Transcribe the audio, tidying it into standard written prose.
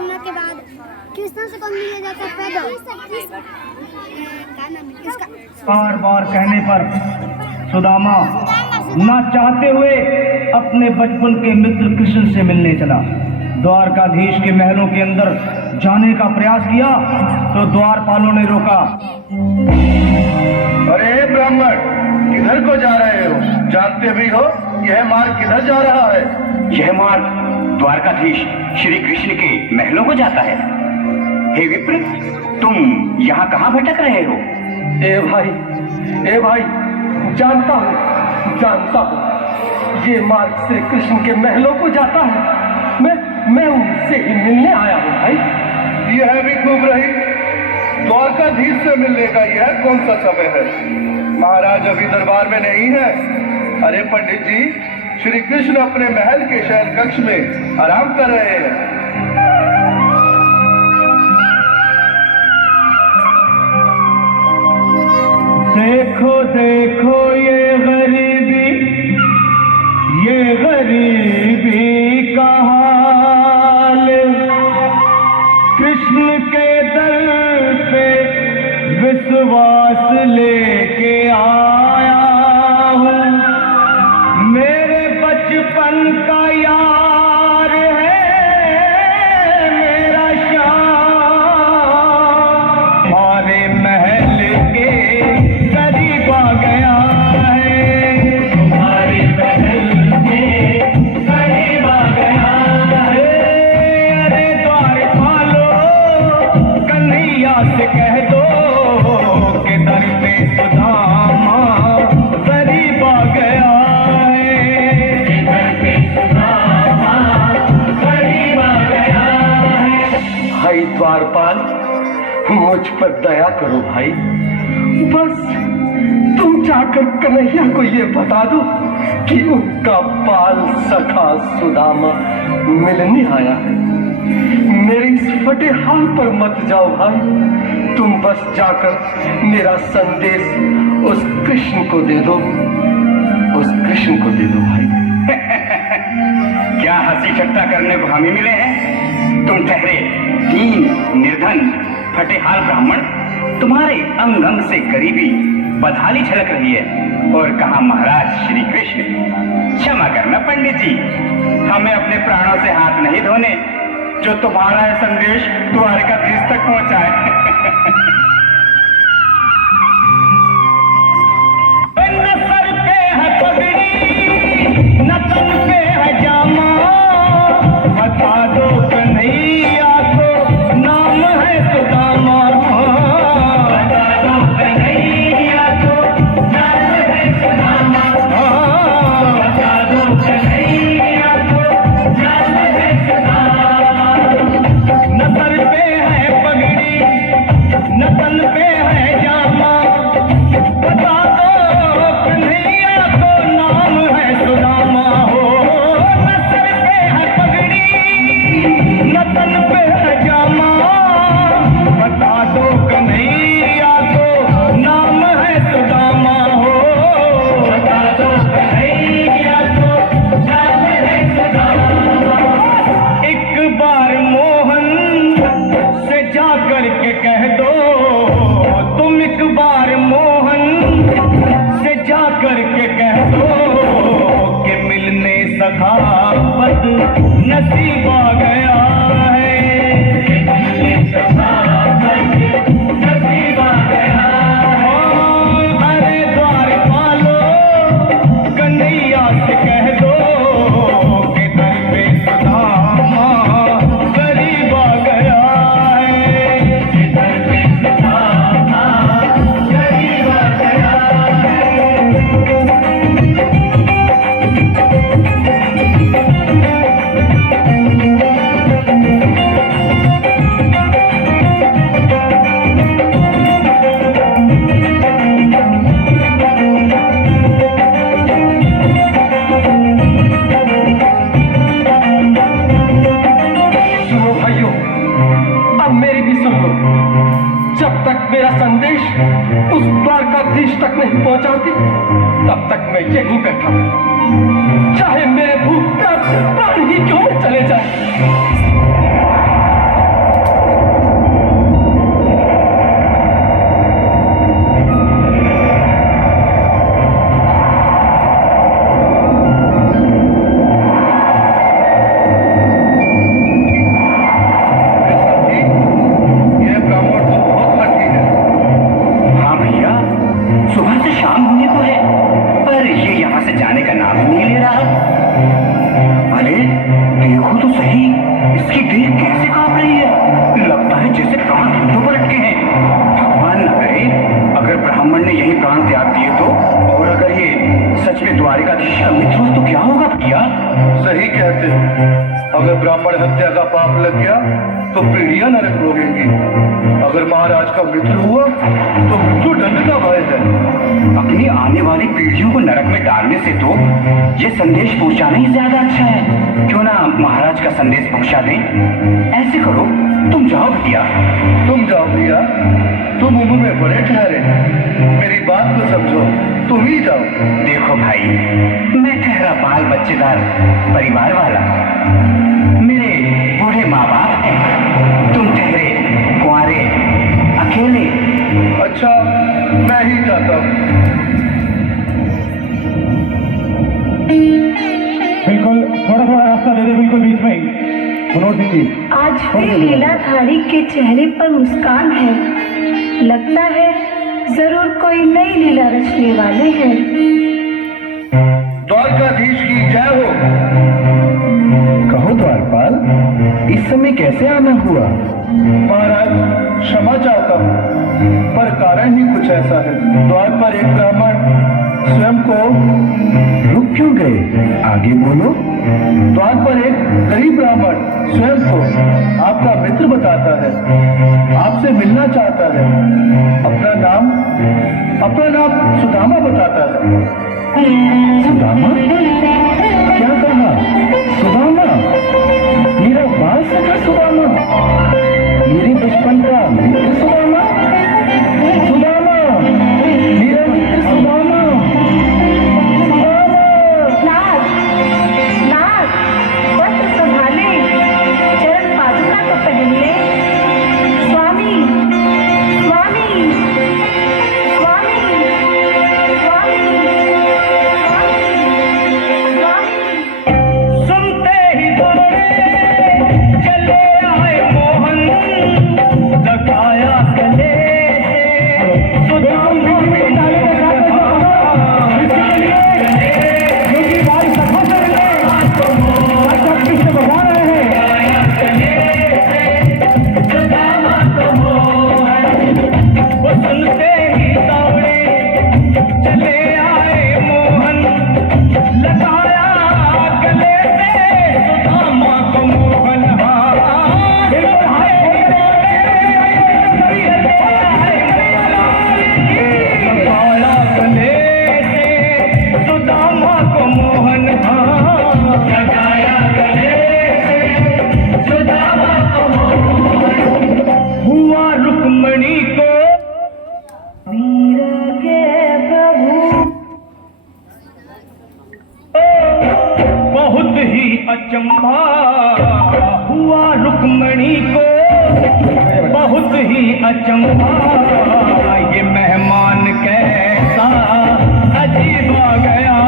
सुनने के बाद कृष्ण से कौन मिलने जाता है पैदल? बार बार कहने पर सुदामा न चाहते हुए अपने बचपन के मित्र कृष्ण से मिलने चला। द्वारकाधीश के महलों के अंदर जाने का प्रयास किया तो द्वारपालों ने रोका। अरे ब्राह्मण, किधर को जा रहे हो? जानते भी हो यह मार्ग किधर जा रहा है? यह मार्ग द्वारकाधीश श्री कृष्ण के महलों को जाता है। हे विप्र, तुम यहाँ कहाँ भटक रहे हो? ए भाई, जानता हूँ, ये मार्ग श्री कृष्ण के महलों को जाता है। मैं उनसे ही मिलने आया हूँ भाई। यह भी खूब रही, द्वारकाधीश से मिलने का यह कौन सा समय है? महाराज अभी दरबार में नहीं है। अरे पंडित जी, श्री कृष्ण अपने महल के शयन कक्ष में आराम कर रहे हैं। देखो देखो ये गरीबी का हाल, कृष्ण के दर पे विश्वास लेके आया हूँ। मेरे बचपन का यार है मेरा श्याम, हमारे महल के करीब आ गया है। तुम्हारे महल के करीब आ गया है। अरे द्वारपालो, कन्हैया से कह दो कि दर पे सुदामा करीब आ गया है। दर पे सुदामा करीब आ गया है। भाई द्वारपाल, मुझ पर दया करो भाई। बस तुम जाकर कन्हैया को ये बता दो कि उनका बाल सखा सुदामा मिलने आया है। मेरे इस फटे हाल पर मत जाओ भाई। तुम बस जाकर मेरा संदेश उस कृष्ण को दे दो भाई। क्या हंसी ठट्टा करने को हमें मिले हैं? तुम ठहरे दीन निर्धन फटेहाल ब्राह्मण, तुम्हारे अंग अंग से गरीबी बदहाली झलक रही है। और कहा महाराज श्री कृष्ण। क्षमा करना पंडित जी, हमें अपने प्राणों से हाथ नहीं धोने जो तुम्हारा यह संदेश द्वारकाधीश तक पहुंचाए। न सर पे है पगड़ी, न तन पे है जामा, बता दो कन्हैया को नाम है सुदामा। बता दो कन्हैया को नाम है सुदामा। बता दो कन्हैया को नाम है सुदामा। न सर पे है पगड़ी, न तन पे है जामा, बता दो कन्हैया को नाम है सुदामा। हो न सर पे है पगड़ी, न तन पे है जामा, बता दो कन्हैया को नाम है सुदामा। हो बता दो कन्हैया को नाम है सुदामा। एक बार मोहन से जाकर के कह दो, तुम एक बार मोहन से जाकर के कह दो कि मिलने सखावत नसीब आ गया है। मिलने सखावत नसीब आ गया है। अरे द्वारपालो, कन्हैया से कह दो कि दर पे सुदामा करीब आ गया है। दर पे सुदामा करीब आ गया है। सुनो भाइयों, अब मेरी भी सुन लो। जब तक मेरा संदेश उस द्वारकाधीश तक नहीं पहुंचाती, तब तक मैं यहीं बैठा हूं, चाहे मेरे भूख प्यास से प्राण ही क्यों न चले जाए। ये कैसे कांप रही है? लगता है जैसे प्राण घुटनों पर अटके हैं। भगवान न करे अगर ब्राह्मण ने यही प्राण त्याग दिए तो, और अगर ये सच में द्वारिकाधीश का मित्र हो तो क्या होगा भैया? सही कहते हो। अगर ब्राह्मण हत्या का पाप लग गया तो पीढ़ियां नरक भोगेंगी। अगर महाराज का मित्र हुआ तो मृत्यु दंड का भय है। अपनी आने वाली पीढ़ियों को नरक में डालने से तो ये संदेश पहुंचाना ही ज्यादा अच्छा है। क्यों ना महाराज का संदेश पहुंचा दें? ऐसे करो, तुम जाओ भैया। तुम जाओ भैया, तुम उम्र में बड़े ठहरे, मेरी बात को समझो, तुम ही जाओ। देखो भाई, मैं ठहरा बाल बच्चेदार परिवार वाला, मेरे बूढ़े माँ बाप हैं, तुम ठहरे कुंवारे अकेले। अच्छा, मैं ही जाता हूँ। बिल्कुल, थोड़ा थोड़ा रास्ता दे दे, बिल्कुल बीच में ही। मनोज सिंह जी, आज फिर लीलाधारी के चेहरे पर मुस्कान है। लगता है जरूर कोई नई लीला रचने वाले हैं। द्वारकाधीश की जय हो। कहो द्वारपाल, इस समय कैसे आना हुआ? महाराज, क्षमा चाहता हूँ, पर कारण ही कुछ ऐसा है। द्वार पर एक ब्राह्मण स्वयं को रुक क्यों गए? आगे बोलो। द्वार पर एक गरीब ब्राह्मण स्वयं को आपका मित्र बताता है, आपसे मिलना चाहता है। अपना नाम सुदामा बताता है। सुदामा? क्या कहा? सुदामा? मेरा बाल सखा सुदामा? मेरे बचपन का मित्र सुदामा? सुदामा, मेरा मित्र सुदामा? नाथ, नाथ, वस्त्र संभाले, चरण पादुका तो पहन ले। स्वामी, स्वामी, स्वामी, स्वामी, स्वामी। सुनते ही दौड़े चले आए मोहन, लगाया गले से सुदामा में डाले क्योंकि बारिश सफा कर से बता रहे हैं। वो सुनते ही दौड़े चले आए मोहन, लगाया गले से सुदामा को मोहन। लगाया गले से सुदामा को मोहन, लगाया गले से सुदामा को मोहन। हुआ रुक्मणी को वीर के प्रभु बहुत ही अचंभा हुआ, रुक्मणी को बहुत ही अचंभा। ये मेहमान कैसा अजीब आ गया।